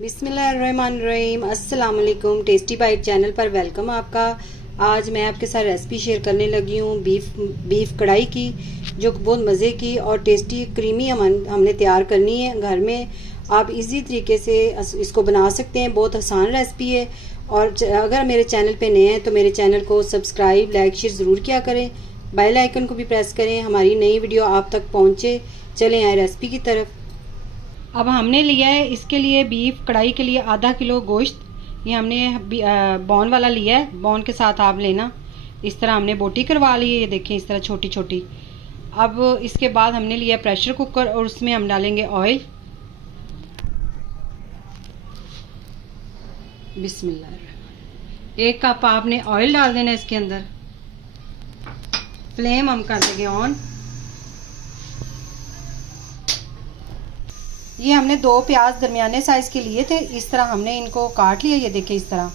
बिस्मिल्लाहिर्रहमानिर्रहीम। अस्सलाम वालेकुम। टेस्टी बाइट चैनल पर वेलकम आपका। आज मैं आपके साथ रेसिपी शेयर करने लगी हूँ बीफ कढ़ाई की, जो बहुत मज़े की और टेस्टी क्रीमी हमने तैयार करनी है घर में। आप इजी तरीके से इसको बना सकते हैं। बहुत आसान रेसिपी है। और अगर मेरे चैनल पे नए हैं तो मेरे चैनल को सब्सक्राइब लाइक शेयर ज़रूर किया करें। बेल आइकन को भी प्रेस करें, हमारी नई वीडियो आप तक पहुँचे। चलें आए रेसिपी की तरफ। अब हमने लिया है इसके लिए बीफ कढ़ाई के लिए आधा किलो गोश्त। ये हमने बॉन वाला लिया है। बॉन के साथ आप लेना। इस तरह हमने बोटी करवा ली है, ये देखें इस तरह छोटी छोटी। अब इसके बाद हमने लिया प्रेशर कुकर और उसमें हम डालेंगे ऑयल। बिस्मिल्लाह। 1 कप आपने ऑयल डाल देना इसके अंदर। फ्लेम हम कर देंगे ऑन। ये हमने 2 प्याज दरमियाने साइज़ के लिए थे। इस तरह हमने इनको काट लिया। ये देखें इस तरह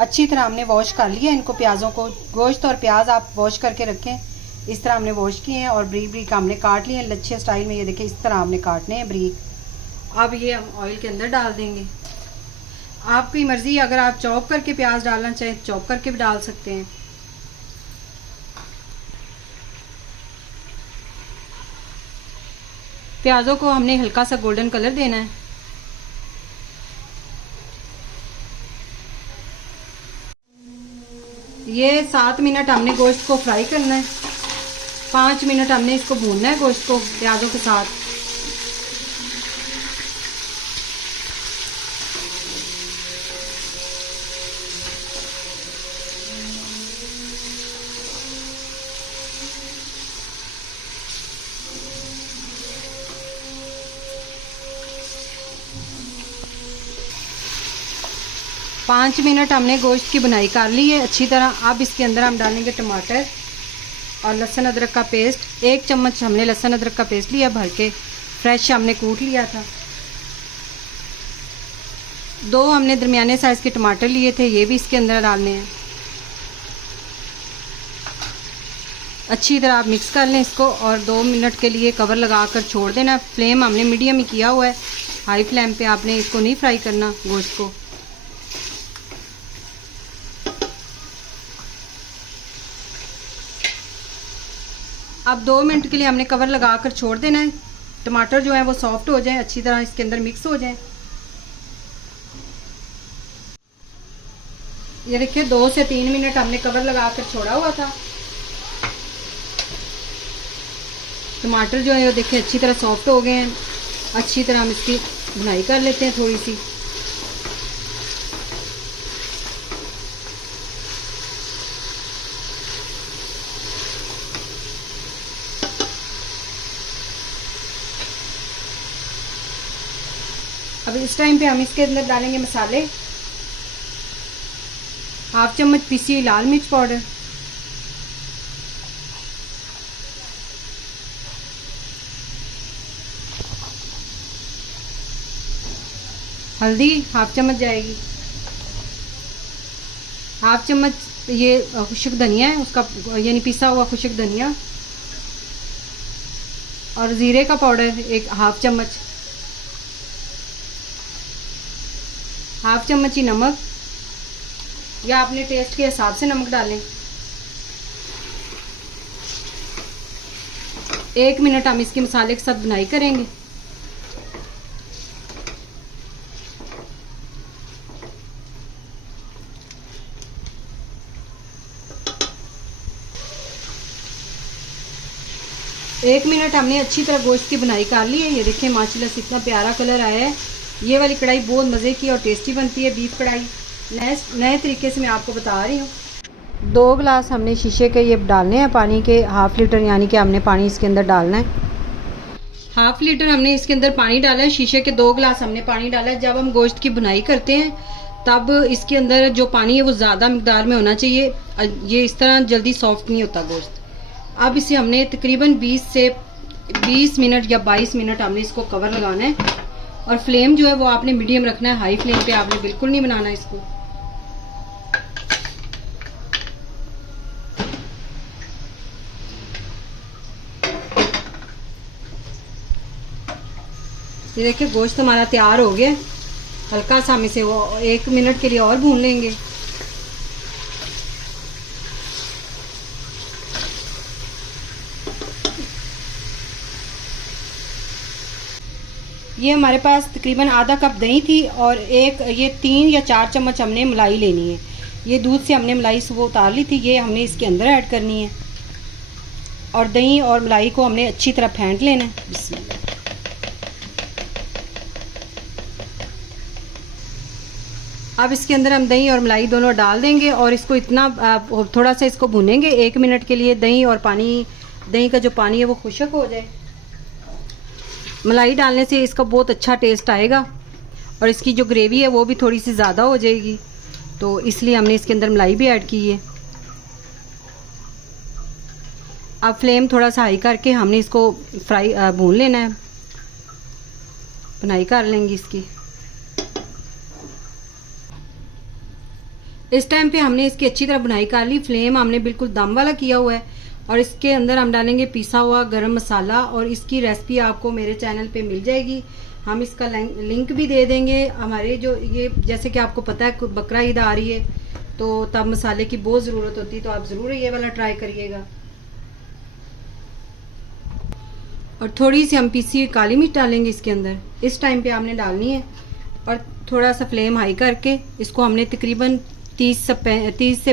अच्छी तरह हमने वॉश कर लिया इनको, प्याज़ों को। गोश्त और प्याज आप वॉश करके रखें। इस तरह हमने वॉश किए हैं और ब्रीक ब्रीक हमने काट लिए लच्छे स्टाइल में। ये देखें इस तरह हमने काटने हैं ब्रीक। अब ये हम ऑयल के अंदर डाल देंगे। आपकी मर्ज़ी, अगर आप चॉप करके प्याज डालना चाहें चॉप करके भी डाल सकते हैं। प्याज़ों को हमने हल्का सा गोल्डन कलर देना है। ये 7 मिनट हमने गोश्त को फ्राई करना है। 5 मिनट हमने इसको भूनना है गोश्त को प्याज़ों के साथ। पाँच मिनट हमने गोश्त की बुनाई कर ली है अच्छी तरह। अब इसके अंदर हम डालेंगे टमाटर और लहसुन अदरक का पेस्ट। 1 चम्मच हमने लहसुन अदरक का पेस्ट लिया भर के, फ्रेश हमने कूट लिया था। 2 हमने दरमियाने साइज़ के टमाटर लिए थे, ये भी इसके अंदर डालने हैं। अच्छी तरह आप मिक्स कर लें इसको और 2 मिनट के लिए कवर लगा कर छोड़ देना। फ्लेम हमने मीडियम ही किया हुआ है, हाई फ्लेम पे आपने इसको नहीं फ्राई करना गोश्त को। अब 2 मिनट के लिए हमने कवर लगा कर छोड़ देना है। टमाटर जो है वो सॉफ्ट हो जाए, अच्छी तरह इसके अंदर मिक्स हो जाए। ये देखिए 2 से 3 मिनट हमने कवर लगा कर छोड़ा हुआ था। टमाटर जो है वो देखिए अच्छी तरह सॉफ्ट हो गए हैं। अच्छी तरह हम इसकी भुनाई कर लेते हैं थोड़ी सी। अब इस टाइम पे हम इसके अंदर डालेंगे मसाले। 1/2 चम्मच पीसी हुई लाल मिर्च पाउडर, हल्दी 1/2 चम्मच जाएगी। 1/2 चम्मच ये खुशक धनिया है उसका, यानी पिसा हुआ खुशक धनिया। और ज़ीरे का पाउडर 1/2 चम्मच। 1/2 चम्मच ही नमक, या अपने टेस्ट के हिसाब से नमक डालें। 1 मिनट हम इसके मसाले के साथ बुनाई करेंगे। एक मिनट हमने अच्छी तरह गोश्त की बुनाई कर ली है। ये देखिए माशाल्लाह से इतना प्यारा कलर आया है। ये वाली कढ़ाई बहुत मज़े की और टेस्टी बनती है बीफ कढ़ाई। नए तरीके से मैं आपको बता रही हूँ। 2 गिलास हमने शीशे के ये डालने हैं पानी के, 1/2 लीटर, यानी कि हमने पानी इसके अंदर डालना है। 1/2 लीटर हमने इसके अंदर पानी डाला है। शीशे के 2 गिलास हमने पानी डाला है। जब हम गोश्त की बुनाई करते हैं तब इसके अंदर जो पानी है वो ज़्यादा मकदार में होना चाहिए। ये इस तरह जल्दी सॉफ्ट नहीं होता गोश्त। अब इसे हमने तकरीबन 20 मिनट या 22 मिनट हमने इसको कवर लगाना है। और फ्लेम जो है वो आपने मीडियम रखना है, हाई फ्लेम पे आपने बिल्कुल नहीं बनाना इसको। ये देखिए गोश्त हमारा तैयार हो गया। हल्का सा हम इसे वो 1 मिनट के लिए और भून लेंगे। ये हमारे पास तकरीबन आधा कप दही थी और ये 3 या 4 चम्मच हमने मलाई लेनी है। ये दूध से हमने मलाई सुबह उतार ली थी, ये हमने इसके अंदर ऐड करनी है और दही और मलाई को हमने अच्छी तरह फेंट लेना है। बिस्मिल्लाह। अब इसके अंदर हम दही और मलाई दोनों डाल देंगे और इसको इतना थोड़ा सा इसको भूनेंगे 1 मिनट के लिए। दही और दही का जो पानी है वो खुश्क हो जाए। मलाई डालने से इसका बहुत अच्छा टेस्ट आएगा और इसकी जो ग्रेवी है वो भी थोड़ी सी ज़्यादा हो जाएगी, तो इसलिए हमने इसके अंदर मलाई भी ऐड की है। अब फ्लेम थोड़ा सा हाई करके हमने इसको भून लेना है, बुनाई कर लेंगे इसकी। इस टाइम पे हमने इसकी अच्छी तरह बुनाई कर ली। फ्लेम हमने बिल्कुल दम वाला किया हुआ है और इसके अंदर हम डालेंगे पिसा हुआ गरम मसाला और इसकी रेसिपी आपको मेरे चैनल पे मिल जाएगी। हम इसका लिंक भी दे देंगे। हमारे जो ये जैसे कि आपको पता है बकरा ईद आ रही है तो तब मसाले की बहुत ज़रूरत होती है, तो आप ज़रूर ये वाला ट्राई करिएगा। और थोड़ी सी हम पीसी हुई काली मिर्च डालेंगे इसके अंदर। इस टाइम पे आपने डालनी है और थोड़ा सा फ्लेम हाई करके इसको हमने तकरीबन 30 से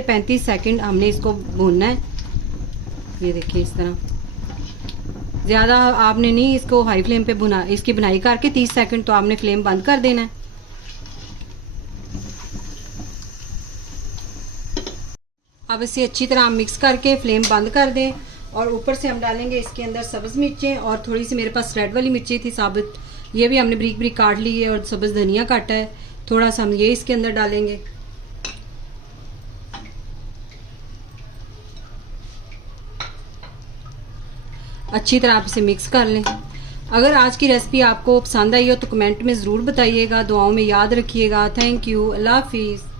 35 सेकंड हमने इसको भूनना है। ये देखिए इस तरह, ज़्यादा आपने नहीं इसको हाई फ्लेम पे इसकी बुनाई करके 30 सेकंड तो आपने फ्लेम बंद कर देना है। अब इसे अच्छी तरह हम मिक्स करके फ्लेम बंद कर दें और ऊपर से हम डालेंगे इसके अंदर सब्ज़ मिर्चें और थोड़ी सी मेरे पास रेड वाली मिर्चें थी साबुत, ये भी हमने बारीक बारीक काट ली है और सब्ज़ धनिया काटा है थोड़ा सा, हम ये इसके अंदर डालेंगे। अच्छी तरह आप इसे मिक्स कर लें। अगर आज की रेसिपी आपको पसंद आई हो तो कमेंट में ज़रूर बताइएगा। दुआओं में याद रखिएगा। Thank you. अल्लाह हाफिज़।